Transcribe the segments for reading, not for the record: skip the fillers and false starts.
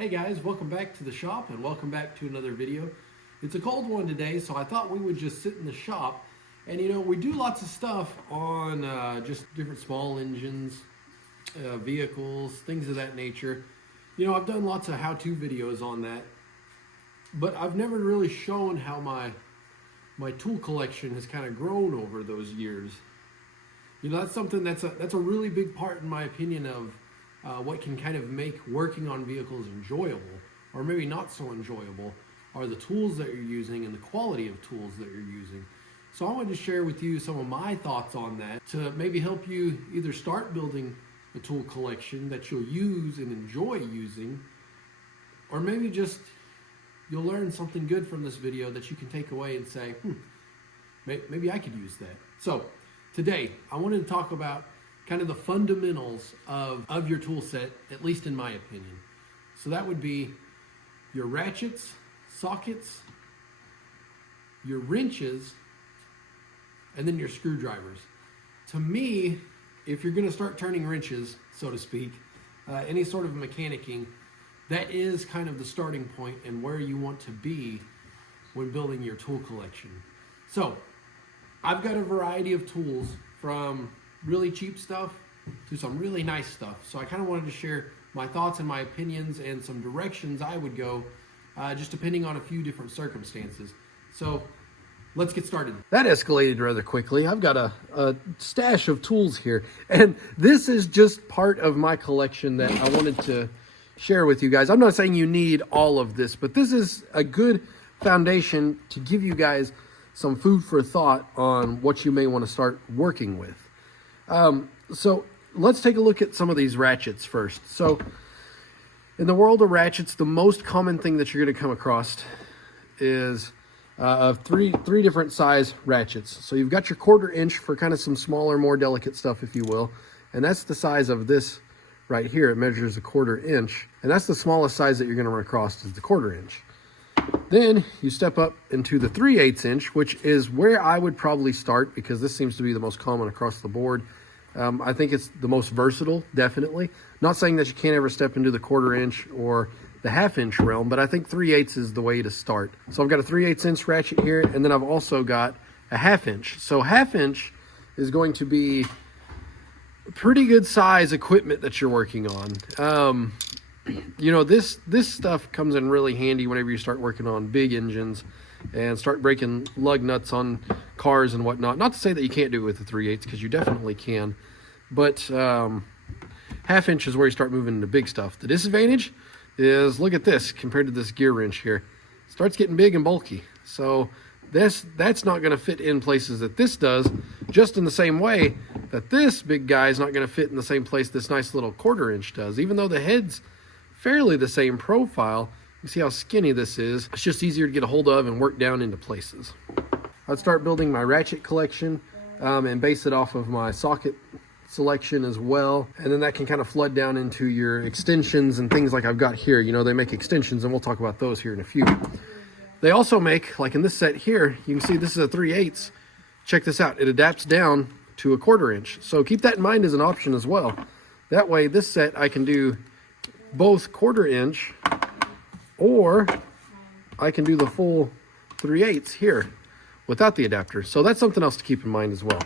Hey guys, welcome back to the shop and welcome back to another video. It's a cold one today, so I thought we would just sit in the shop and we do lots of stuff on just different small engines, vehicles, things of that nature. I've done lots of how-to videos on that, but I've never really shown how my tool collection has kind of grown over those years. That's something that's a really big part, in my opinion, of what can kind of make working on vehicles enjoyable, or maybe not so enjoyable, are the tools that you're using and the quality of tools that you're using. So I wanted to share with you some of my thoughts on that to maybe help you either start building a tool collection that you'll use and enjoy using, or maybe just you'll learn something good from this video that you can take away and say, maybe I could use that. So today I wanted to talk about kind of the fundamentals of your tool set, at least in my opinion. So that would be your ratchets, sockets, your wrenches, and then your screwdrivers. To me, if you're going to start turning wrenches, so to speak, any sort of mechanicking, that is kind of the starting point and where you want to be when building your tool collection. So I've got a variety of tools, from really cheap stuff to some really nice stuff. So I kind of wanted to share my thoughts and my opinions and some directions I would go, just depending on a few different circumstances. So let's get started. That escalated rather quickly. I've got a stash of tools here, and this is just part of my collection that I wanted to share with you guys. I'm not saying you need all of this, but this is a good foundation to give you guys some food for thought on what you may want to start working with. So let's take a look at some of these ratchets first. So in the world of ratchets, the most common thing that you're going to come across is three different size ratchets. So you've got your 1/4 inch for kind of some smaller, more delicate stuff, if you will. And that's the size of this right here. It measures a 1/4 inch. And that's the smallest size that you're going to run across, is the 1/4 inch. Then you step up into the 3/8 inch, which is where I would probably start, because this seems to be the most common across the board. I think it's the most versatile, definitely. Not saying that you can't ever step into the 1/4 inch or the 1/2 inch realm, but I think 3/8 is the way to start. So I've got a 3/8 inch ratchet here, and then I've also got a 1/2 inch. So 1/2 inch is going to be pretty good size equipment that you're working on. This stuff comes in really handy whenever you start working on big engines and start breaking lug nuts on cars and whatnot. Not to say that you can't do it with the 3/8, because you definitely can, but 1/2 inch is where you start moving into big stuff. The disadvantage is, look at this compared to this gear wrench here. It starts getting big and bulky. So that's not going to fit in places that this does, just in the same way that this big guy is not going to fit in the same place this nice little 1/4 inch does. Even though the head's fairly the same profile, you see how skinny this is. It's just easier to get a hold of and work down into places. I'd start building my ratchet collection and base it off of my socket selection as well. And then that can kind of flood down into your extensions and things like I've got here. They make extensions, and we'll talk about those here in a few. They also make, like in this set here, you can see this is a 3/8. Check this out. It adapts down to a 1/4 inch. So keep that in mind as an option as well. That way, this set I can do both 1/4 inch, or I can do the full 3/8 here without the adapter. So that's something else to keep in mind as well.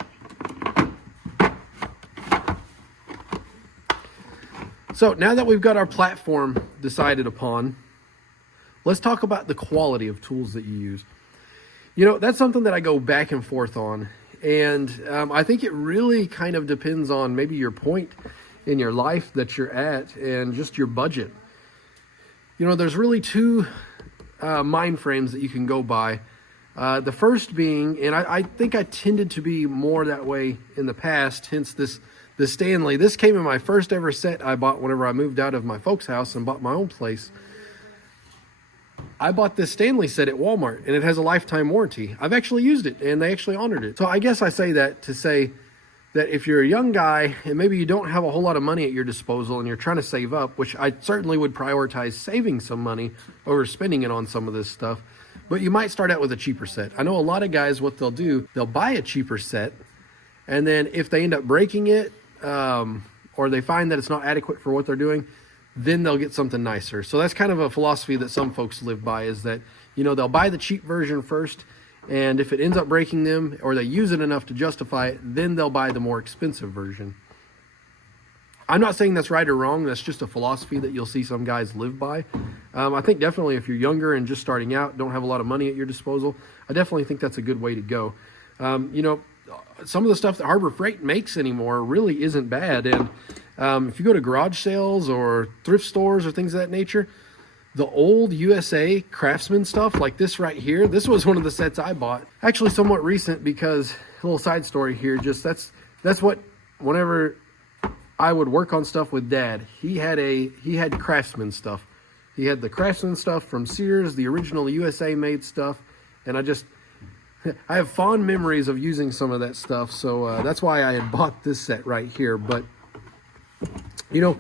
So now that we've got our platform decided upon, let's talk about the quality of tools that you use. That's something that I go back and forth on. And I think it really kind of depends on maybe your point in your life that you're at and just your budget. There's really two mind frames that you can go by. The first being, and I think I tended to be more that way in the past, hence this Stanley. This came in my first ever set I bought whenever I moved out of my folks' house and bought my own place. I bought this Stanley set at Walmart, and it has a lifetime warranty. I've actually used it, and they actually honored it. So I guess I say that to say that if you're a young guy and maybe you don't have a whole lot of money at your disposal and you're trying to save up, which I certainly would prioritize saving some money over spending it on some of this stuff, but you might start out with a cheaper set. I know a lot of guys, what they'll do, they'll buy a cheaper set, and then if they end up breaking it, or they find that it's not adequate for what they're doing, then they'll get something nicer. So that's kind of a philosophy that some folks live by, is that, you know, they'll buy the cheap version first, and if it ends up breaking them or they use it enough to justify it, then they'll buy the more expensive version. I'm not saying that's right or wrong. That's just a philosophy that you'll see some guys live by. I think definitely if you're younger and just starting out, don't have a lot of money at your disposal, I definitely think that's a good way to go. You know, some of the stuff that Harbor Freight makes anymore really isn't bad. And if you go to garage sales or thrift stores or things of that nature, the old USA Craftsman stuff like this right here, this was one of the sets I bought. Actually somewhat recent, because a little side story here, just that's what, whenever I would work on stuff with Dad, he had Craftsman stuff. He had the Craftsman stuff from Sears, the original USA made stuff, and I have fond memories of using some of that stuff, so that's why I had bought this set right here. But, you know,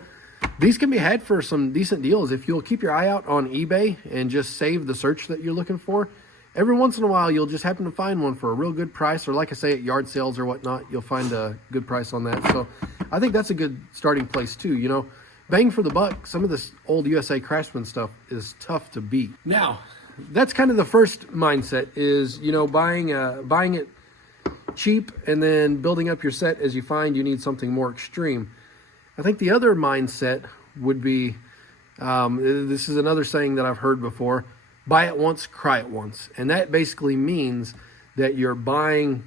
these can be had for some decent deals if you'll keep your eye out on eBay and just save the search that you're looking for. Every once in a while, you'll just happen to find one for a real good price, or like I say, at yard sales or whatnot, you'll find a good price on that. So I think that's a good starting place too. You know, bang for the buck, some of this old USA Craftsman stuff is tough to beat. Now, that's kind of the first mindset, is, you know, buying it cheap and then building up your set as you find you need something more extreme. I think the other mindset would be, this is another saying that I've heard before, buy it once, cry it once. And that basically means that you're buying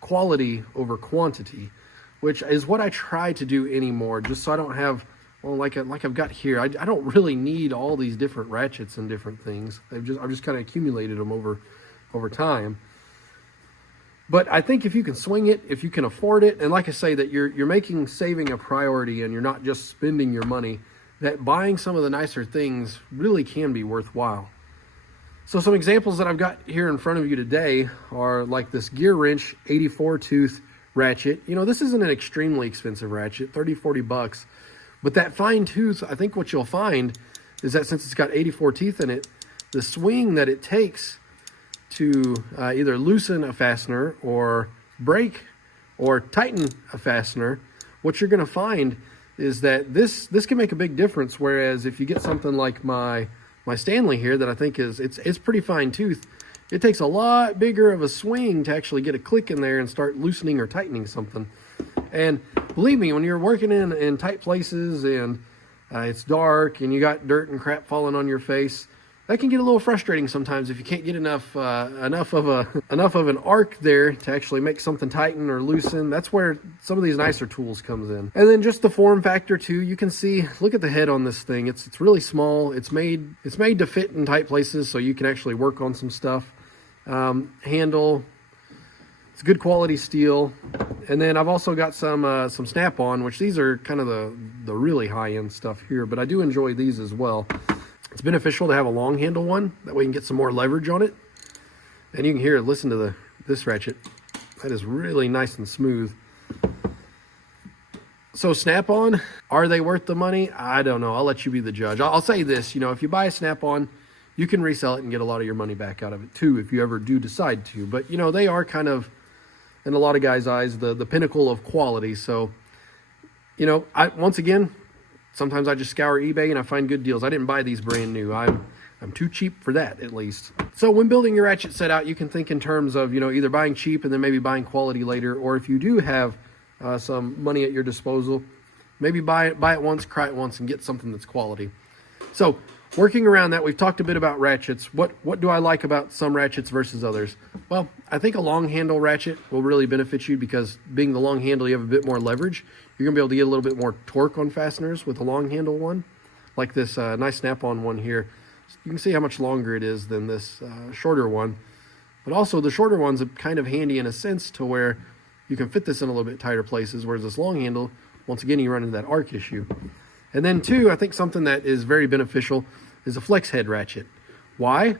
quality over quantity, which is what I try to do anymore, just so I don't have, well, like I've got here, I don't really need all these different ratchets and different things. I've just kind of accumulated them over time. But I think if you can swing it, if you can afford it, and like I say, that you're making saving a priority and you're not just spending your money, that buying some of the nicer things really can be worthwhile. So some examples that I've got here in front of you today are like this gear wrench 84 tooth ratchet. You know, this isn't an extremely expensive ratchet, 30-40 bucks. But that fine tooth, I think what you'll find is that since it's got 84 teeth in it, the swing that it takes to either loosen a fastener or break or tighten a fastener, what you're going to find is that this can make a big difference. Whereas if you get something like my Stanley here, that I think it's pretty fine tooth, it takes a lot bigger of a swing to actually get a click in there and start loosening or tightening something. And believe me, when you're working in tight places and it's dark and you got dirt and crap falling on your face, that can get a little frustrating sometimes if you can't get enough of an arc there to actually make something tighten or loosen. That's where some of these nicer tools comes in. And then just the form factor too. You can see, look at the head on this thing. It's really small. It's made to fit in tight places, so you can actually work on some stuff. Handle, it's good quality steel. And then I've also got some snap-on, which these are kind of the really high-end stuff here, but I do enjoy these as well. It's beneficial to have a long handle one, that way you can get some more leverage on it. And you can hear, listen to this ratchet. That is really nice and smooth. So snap-on, are they worth the money? I don't know. I'll let you be the judge. I'll say this, you know, if you buy a snap-on, you can resell it and get a lot of your money back out of it too, if you ever do decide to. But, you know, they are kind of, in a lot of guys' eyes, the pinnacle of quality. So, you know, once again, sometimes I just scour eBay and I find good deals. I didn't buy these brand new. I'm too cheap for that, at least. So when building your ratchet set out, you can think in terms of, you know, either buying cheap and then maybe buying quality later, or if you do have some money at your disposal, maybe buy it once, cry it once, and get something that's quality. So working around that, we've talked a bit about ratchets. What do I like about some ratchets versus others? Well, I think a long handle ratchet will really benefit you, because being the long handle, you have a bit more leverage. You're going to be able to get a little bit more torque on fasteners with a long handle one, like this nice snap-on one here. You can see how much longer it is than this shorter one. But also the shorter one's kind of handy in a sense to where you can fit this in a little bit tighter places, whereas this long handle, once again, you run into that arc issue. And then two, I think something that is very beneficial is a flex head ratchet. Why?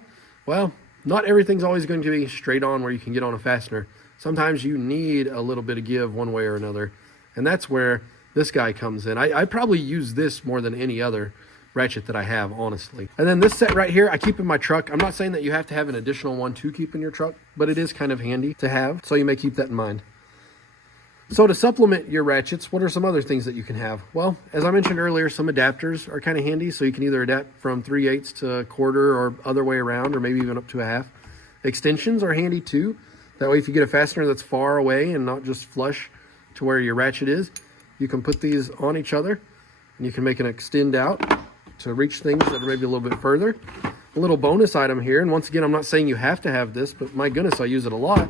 Well, not everything's always going to be straight on where you can get on a fastener. Sometimes you need a little bit of give one way or another. And that's where this guy comes in. I probably use this more than any other ratchet that I have, honestly. And then this set right here, I keep in my truck. I'm not saying that you have to have an additional one to keep in your truck, but it is kind of handy to have, so you may keep that in mind. So to supplement your ratchets, what are some other things that you can have? Well, as I mentioned earlier, some adapters are kind of handy. So you can either adapt from 3/8 to a quarter or other way around, or maybe even up to a half. Extensions are handy too. That way, if you get a fastener that's far away and not just flush to where your ratchet is, you can put these on each other and you can make an extend out to reach things that are maybe a little bit further. A little bonus item here, and once again, I'm not saying you have to have this, but my goodness, I use it a lot,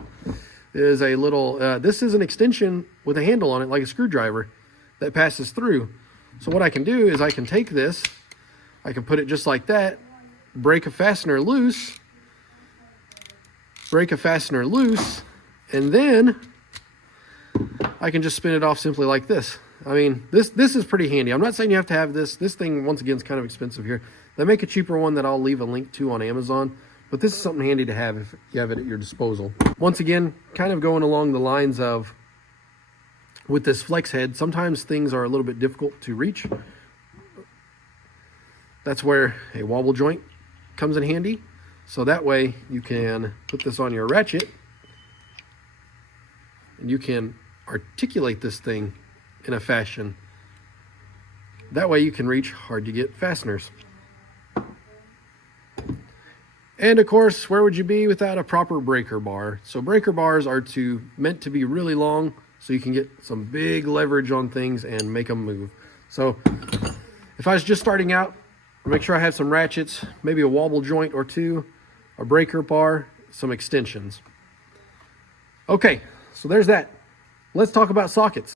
is a little, this is an extension with a handle on it, like a screwdriver, that passes through. So what I can do is I can take this, I can put it just like that, break a fastener loose, and then I can just spin it off simply like this. I mean, this is pretty handy. I'm not saying you have to have this. This thing, once again, is kind of expensive here. They make a cheaper one that I'll leave a link to on Amazon, but this is something handy to have if you have it at your disposal. Once again, kind of going along the lines of with this flex head, sometimes things are a little bit difficult to reach. That's where a wobble joint comes in handy. So that way you can put this on your ratchet and you can articulate this thing in a fashion. That way you can reach hard to get fasteners. And of course, where would you be without a proper breaker bar? So breaker bars are meant to be really long so you can get some big leverage on things and make them move. So if I was just starting out, make sure I have some ratchets, maybe a wobble joint or two, a breaker bar, some extensions. Okay, so there's that. Let's talk about sockets.